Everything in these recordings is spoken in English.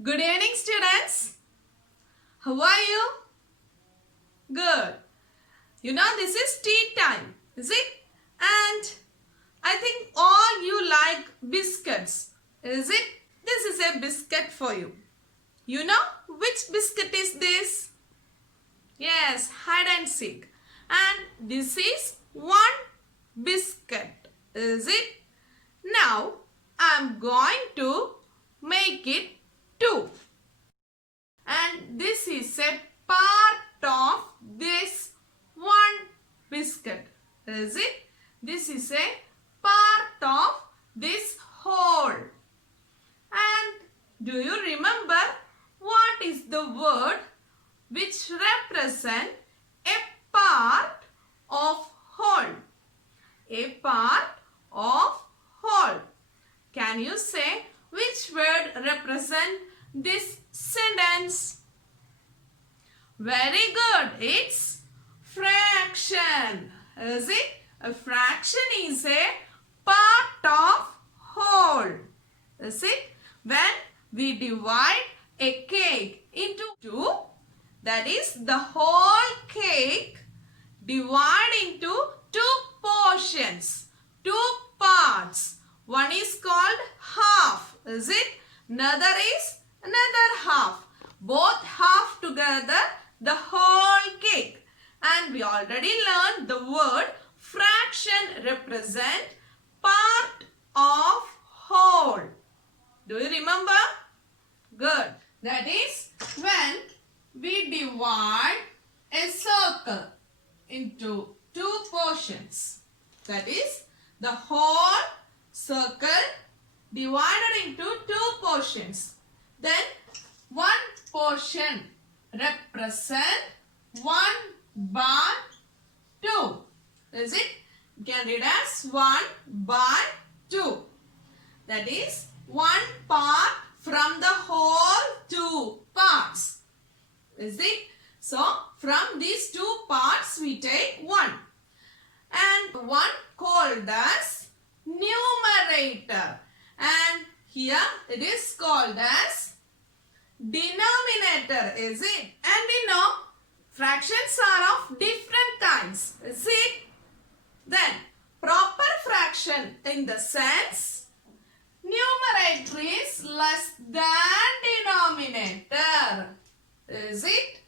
Good evening, students. How are you? Good. You know this is tea time, is it? And I think all you like biscuits, is it? This is a biscuit for you. You know which biscuit is this? Yes, hide and seek. And this is one biscuit, is it? Now I am going to make it two. And this is a part of this one biscuit, is it? This is a part of this whole. And do you remember what is the word which represent a part of whole? A part of whole. Can you say which word represent this sentence? Very good. It's fraction. Is it? A fraction is a part of whole. Is it? When we divide a cake into two, that is the whole cake divided into two portions, two parts. One is called half. Is it? Another is another half. Both half together the whole cake. And we already learned the word fraction represent part of whole. Do you remember? Good. That is when we divide a circle into two portions. That is the whole circle divided into two portions. Then one portion represent 1 by 2. Is it? You can read as 1 by 2. That is one part from the whole two parts. Is it? So from these two parts we take 1. And one called as numerator. And here it is called as denominator, is it? And we know fractions are of different kinds, is it? Then proper fraction in the sense numerator is less than denominator, is it?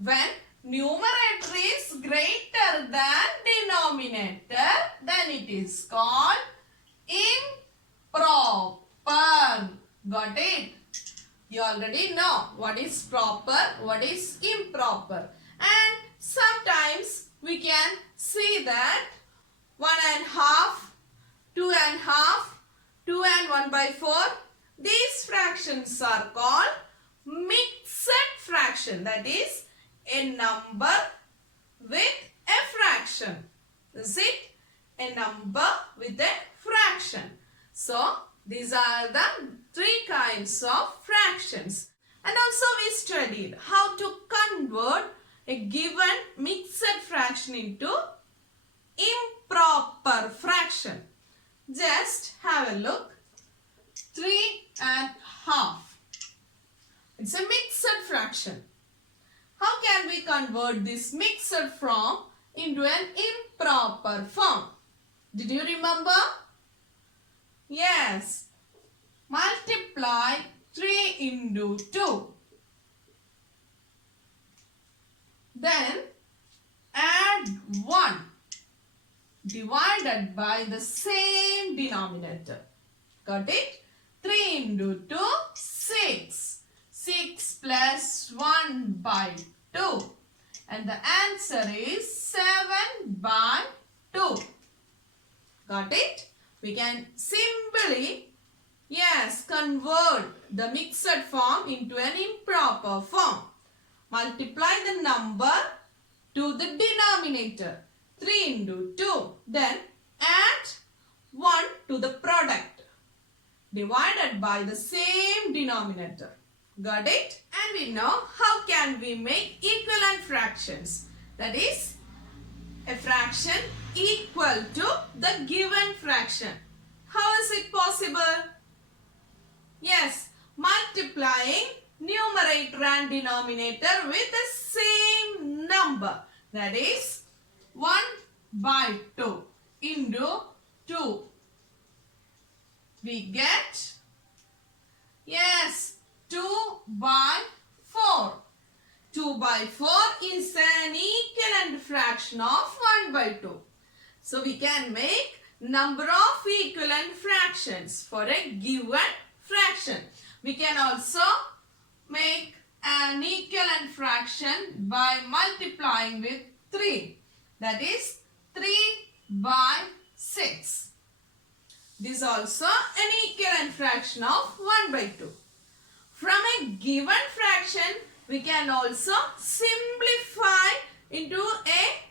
When numerator is greater than denominator, then it is called improper. Got it? You already know what is proper, what is improper. And sometimes we can see that 1 and half, 2 and half, 2 and 1 by 4. These fractions are called mixed fraction. That is a number with a fraction. Is it? A number with a fraction. So these are the three kinds of fractions. And also we studied how to convert a given mixed fraction into improper fraction. Just have a look. 3 and half. It's a mixed fraction. How can we convert this mixed form into an improper form? Did you remember? Yes. Multiply 3 into 2. Then add 1 divided by the same denominator. Got it? 3 into 2, 6. 6 plus 1 by 2. And the answer is 7 by 2. Got it? We can simply, yes, convert the mixed form into an improper form. Multiply the number to the denominator. 3 into 2. Then add 1 to the product. Divided by the same denominator. Got it? And we know how can we make equivalent fractions. That is a fraction equal to the given fraction. How is it possible? Yes, multiplying numerator and denominator with the same number. That is 1 by 2 into 2. We get, yes, 2 by 4. 2 by 4 is an equivalent fraction of 1 by 2. So we can make number of equivalent fractions for a given fraction. We can also make an equivalent fraction by multiplying with 3. That is 3 by 6. This is also an equivalent fraction of 1 by 2. From a given fraction, we can also simplify into a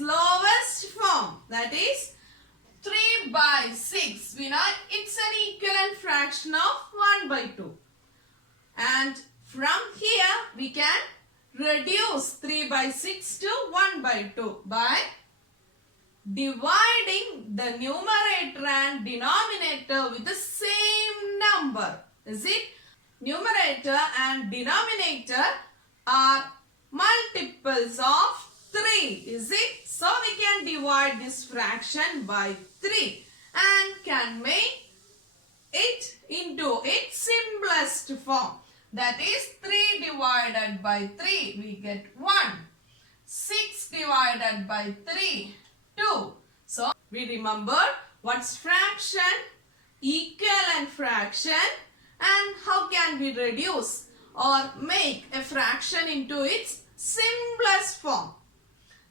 lowest form. That is 3 by 6. We know it's an equivalent fraction of 1 by 2. And from here, we can reduce 3 by 6 to 1 by 2 by dividing the numerator and denominator with the same number. Is it? Numerator and denominator are multiples of 3. Is it? So we can divide this fraction by 3 and can make it into its simplest form. That is 3 divided by 3. We get 1. 6 divided by 3. 2. So we remember what's fraction, equivalent fraction, and how can we reduce or make a fraction into its simplest form.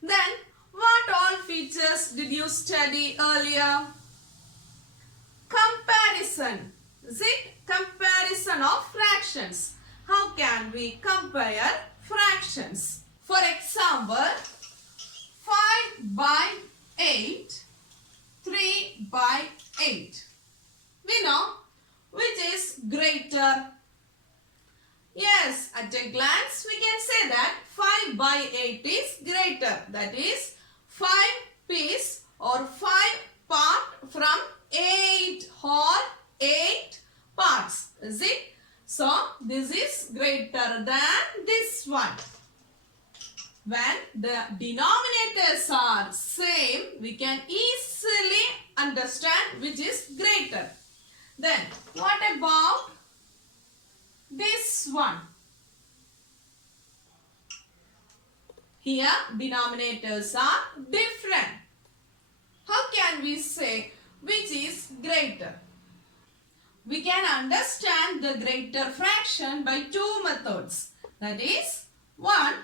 Then what all features did you study earlier? Comparison. Is it? Comparison of fractions. How can we compare fractions? For example, 5 by 8, 3 by 8. We know which is greater. Yes, at a glance we can say that 5 by 8 is greater. That is 5 piece or 5 part from 8 whole 8 parts. Is it? So this is greater than this one. When the denominators are same, we can easily understand which is greater. Then what about this one? Here denominators are different. How can we say which is greater? We can understand the greater fraction by two methods. That is, one,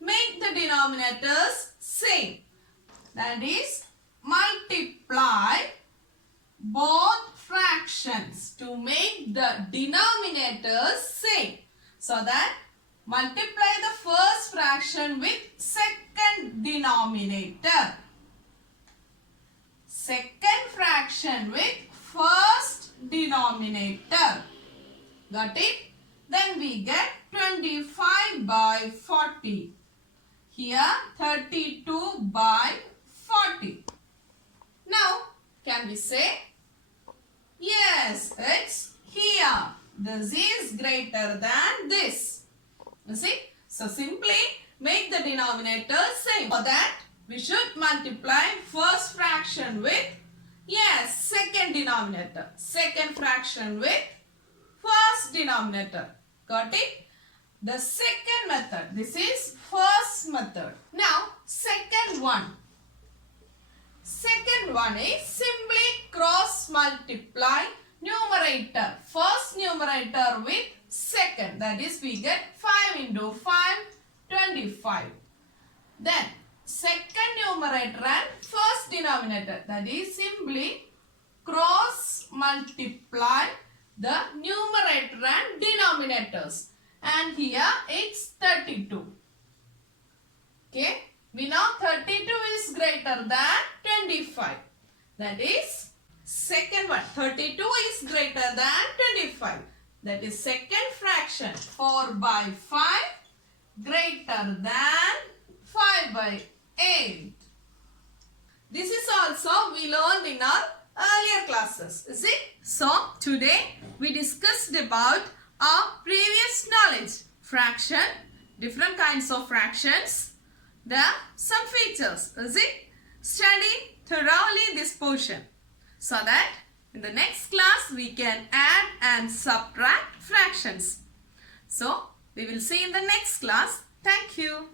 make the denominators same. That is, multiply both fractions to make the denominators same. So that multiply the first fraction with second denominator. Second fraction with first denominator. Got it? Then we get 25 by 40. Here 32 by 40. Now can we say? Yes, it's here. This is greater than this. You see? So simply make the denominator same. For that we should multiply first fraction with second denominator. Second fraction with first denominator. Got it? The second method. This is first method. Now second one. Second one is simply cross multiply numerator. First numerator with second. That is we get 5 into 5, 25. Then second numerator and first denominator. That is simply cross multiply the numerator and denominators. And here it's 32. Okay. We know 32 is greater than 25. That is second one. 32 is greater than 25. That is second fraction. 4 by 5 greater than 5 by 8. This is also we learned in our earlier classes. Is it? So today we discussed about our previous knowledge. Fraction, different kinds of fractions, some features. Is it? Study thoroughly this portion so that in the next class we can add and subtract fractions. So we will see in the next class. Thank you.